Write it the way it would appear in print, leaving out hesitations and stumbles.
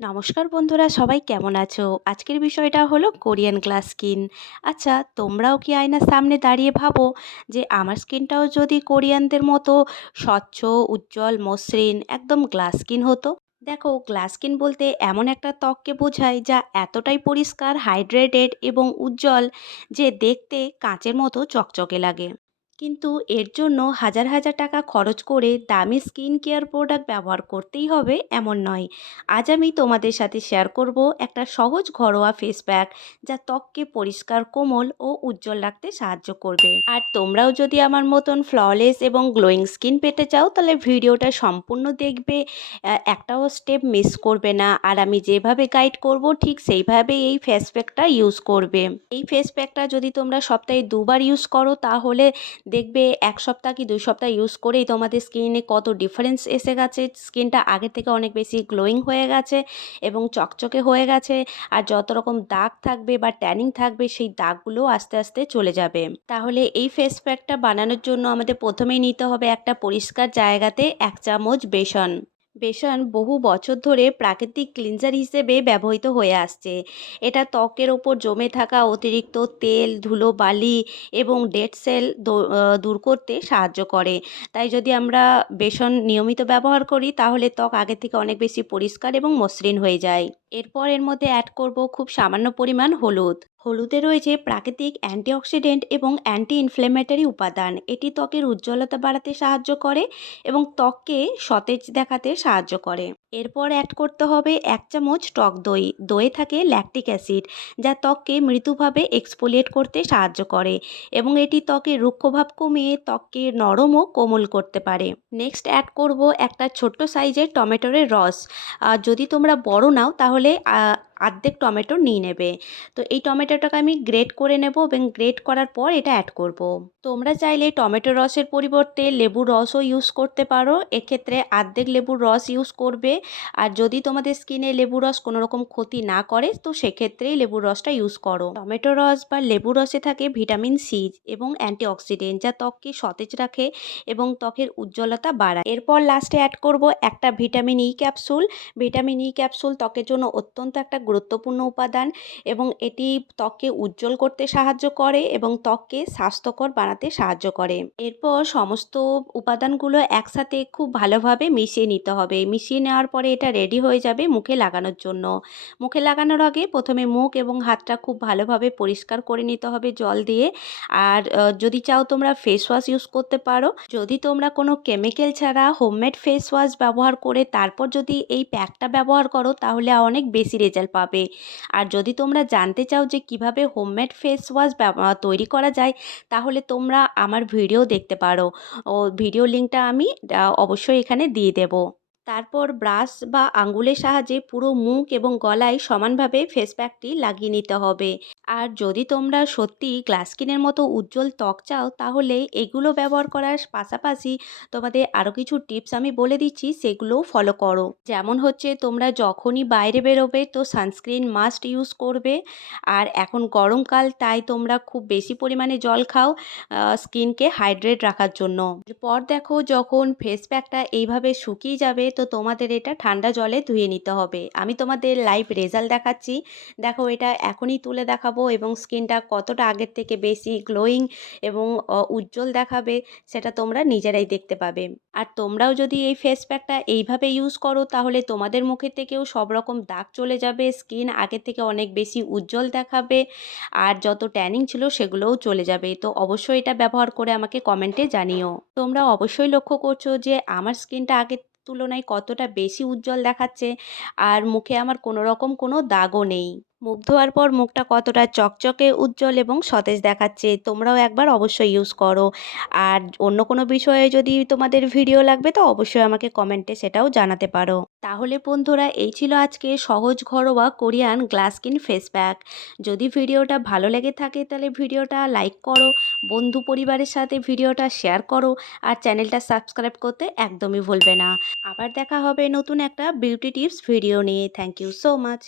নমস্কার বন্ধুরা, সবাই কেমন আছো? আজকের বিষয়টা হলো কোরিয়ান গ্লাস স্কিন। আচ্ছা, তোমরাও কি আয়নার সামনে দাঁড়িয়ে ভাবো যে আমার স্কিনটাও যদি কোরিয়ানদের মতো স্বচ্ছ, উজ্জ্বল, মসৃণ একদম গ্লাস স্কিন হতো? দেখো, গ্লাস স্কিন বলতে এমন একটা ত্বককে বোঝায় যা এতটাই পরিষ্কার, হাইড্রেটেড এবং উজ্জ্বল যে দেখতে কাঁচের মতো চকচকে লাগে। কিন্তু এর জন্য হাজার হাজার টাকা খরচ করে দামি স্কিন কেয়ার প্রোডাক্ট ব্যবহার করতেই হবে এমন নয়। আজ আমি তোমাদের সাথে শেয়ার করব একটা সহজ ঘরোয়া ফেস প্যাক যা ত্বককে পরিষ্কার, কোমল ও উজ্জ্বল রাখতে সাহায্য করবে। আর তোমরাও যদি আমার মতন ফ্ললেস এবং গ্লোয়িং স্কিন পেতে চাও তাহলে ভিডিওটা সম্পূর্ণ দেখবে, একটাও স্টেপ মিস করবে না। আর আমি যেভাবে গাইড করব ঠিক সেইভাবেই এই ফেস প্যাকটা ইউজ করবে। এই ফেস প্যাকটা যদি তোমরা সপ্তাহে দুবার ইউজ করো তাহলে দেখবে ১ সপ্তাহ কি ২ সপ্তাহ ইউজ করেই তোমাদের স্কিনে কত ডিফারেন্স এসে গেছে। স্কিনটা আগের থেকে অনেক বেশি গ্লোয়িং হয়ে গেছে এবং চকচকে হয়ে গেছে। আর যত রকম দাগ থাকবে বা ট্যানিং থাকবে সেই দাগগুলোও আস্তে আস্তে চলে যাবে। তাহলে এই ফেস প্যাকটা বানানোর জন্য আমাদের প্রথমেই নিতে হবে একটা পরিষ্কার জায়গাতে ১ চামচ বেসন। বেসন বহু বছর ধরে প্রাকৃতিক ক্লিনজার হিসেবে ব্যবহৃত হয়ে আসছে। এটা ত্বকের ওপর জমে থাকা অতিরিক্ত তেল, ধুলোবালি এবং ডেড সেল দূর করতে সাহায্য করে। তাই যদি আমরা বেসন নিয়মিত ব্যবহার করি তাহলে ত্বক আগের থেকে অনেক বেশি পরিষ্কার এবং মসৃণ হয়ে যায়। এরপর এর মধ্যে অ্যাড করব খুব সামান্য পরিমাণ হলুদ। হলুদে রয়েছে প্রাকৃতিক অ্যান্টিঅক্সিডেন্ট এবং অ্যান্টি ইনফ্ল্যামেটরি উপাদান। এটি ত্বকের উজ্জ্বলতা বাড়াতে সাহায্য করে এবং ত্বককে সতেজ দেখাতে সাহায্য করে। এরপর অ্যাড করতে হবে ১ চামচ টক দই। দইয়ে থাকে ল্যাকটিক অ্যাসিড যা ত্বককে মৃদুভাবে এক্সফোলিয়েট করতে সাহায্য করে এবং এটি ত্বকের রুক্ষভাব কমিয়ে ত্বককে নরম ও কোমল করতে পারে। নেক্সট অ্যাড করব একটা ছোট্ট সাইজের টমেটোর রস। যদি তোমরা বড় নাও তাহলে অর্ধেক টমেটো নিয়ে নেবে। তো এই টমেটোটাকে আমি গ্রেট করে নেব এবং গ্রেট করার পর এটা অ্যাড করব। তোমরা চাইলে টমেটো রসের পরিবর্তে লেবুর রসও ইউজ করতে পারো। এক্ষেত্রে অর্ধেক লেবুর রস ইউজ করবে। আর যদি তোমাদের স্কিনে লেবুর রস কোনো রকম ক্ষতি না করে তো সেক্ষেত্রেই লেবুর রসটা ইউজ করো। টমেটো রস বা লেবুর রসে থাকে ভিটামিন সি এবং অ্যান্টিঅক্সিডেন্ট যা ত্বককে সতেজ রাখে এবং ত্বকের উজ্জ্বলতা বাড়ায়। এরপর লাস্টে অ্যাড করব একটা vitamin E capsule. Vitamin E capsule ত্বকের জন্য অত্যন্ত একটা গুরুত্বপূর্ণ উপাদান এবং এটি ত্বককে উজ্জ্বল করতে সাহায্য করে এবং ত্বককে স্বাস্থ্যকর বানাতে সাহায্য করে। এরপর সমস্ত উপাদানগুলো একসাথে খুব ভালোভাবে মিশিয়ে নিতে হবে। মিশিয়ে নেওয়ার পরে এটা রেডি হয়ে যাবে মুখে লাগানোর জন্য। মুখে লাগানোর আগে প্রথমে মুখ এবং হাতটা খুব ভালোভাবে পরিষ্কার করে নিতে হবে জল দিয়ে। আর যদি চাও তোমরা ফেস ওয়াশ ইউজ করতে পারো। যদি তোমরা কোনো কেমিক্যাল ছাড়া হোমমেড ফেস ওয়াশ ব্যবহার করে তারপর যদি এই প্যাকটা ব্যবহার করো তাহলে অনেক বেশি রেজাল্ট পাবে। আর যদি তোমরা জানতে চাও যে কিভাবে হোমমেড ফেস ওয়াশ তৈরি করা যায় তাহলে তোমরা আমার ভিডিও দেখতে পারো। ভিডিও লিঙ্কটা আমি অবশ্যই এখানে দিয়ে দেব। তারপর ব্রাশ বা আঙ্গুলের সাহায্যে পুরো মুখ এবং গলায় সমানভাবে ফেস প্যাকটি লাগিয়ে নিতে হবে। আর যদি তোমরা সত্যি গ্লাস স্কিনের মতো উজ্জ্বল ত্বক চাও তাহলে এগুলো ব্যবহার করার পাশাপাশি তোমাদের আরও কিছু টিপস আমি বলে দিচ্ছি, সেগুলোও ফলো করো। যেমন হচ্ছে, তোমরা যখনই বাইরে বেরোবে তো সানস্ক্রিন মাস্ট ইউজ করবে। আর এখন গরমকাল তাই তোমরা খুব বেশি পরিমাণে জল খাও স্কিনকে হাইড্রেট রাখার জন্য। এরপর দেখো, যখন ফেস প্যাকটা এইভাবে শুকিয়ে যাবে তো তোমাদের এটা ঠান্ডা জলে ধুয়ে নিতে হবে। আমি তোমাদের লাইভ রেজাল্ট দেখাচ্ছি। দেখো, এটা এখনই তুলে দেখাবো এবং স্কিনটা কতটা আগের থেকে বেশি গ্লোয়িং এবং উজ্জ্বল দেখাবে সেটা তোমরা নিজেরাই দেখতে পাবে। আর তোমরাও যদি এই ফেস প্যাকটা এইভাবে ইউজ করো তাহলে তোমাদের মুখের থেকেও সব রকম দাগ চলে যাবে, স্কিন আগের থেকে অনেক বেশি উজ্জ্বল দেখাবে আর যত ট্যানিং ছিল সেগুলোও চলে যাবে। তো অবশ্যই এটা ব্যবহার করে আমাকে কমেন্টে জানিও। তোমরা অবশ্যই লক্ষ্য করছো যে আমার স্কিনটা আগের তুলনায় কতটা বেশি উজ্জ্বল দেখাচ্ছে আর মুখে আমার কোনো রকম কোনো দাগও নেই। মুখ ধোয়ার পর মুখটা কতটা চকচকে, উজ্জ্বল এবং সতেজ দেখাচ্ছে। তোমরাও একবার অবশ্যই ইউজ করো। আর অন্য কোনো বিষয়ে যদি তোমাদের ভিডিও লাগবে তো অবশ্যই আমাকে কমেন্টে সেটাও জানাতে পারো। তাহলে বন্ধুরা, এই ছিল আজকে সহজ ঘরোয়া Korean glass skin face pack. যদি ভিডিওটা ভালো লেগে থাকে তাহলে ভিডিওটা লাইক করো, বন্ধু পরিবারের সাথে ভিডিওটা শেয়ার করো আর চ্যানেলটা সাবস্ক্রাইব করতে একদমই ভুলবে না। আবার দেখা হবে নতুন একটা বিউটি টিপস ভিডিও নিয়ে। Thank you so much.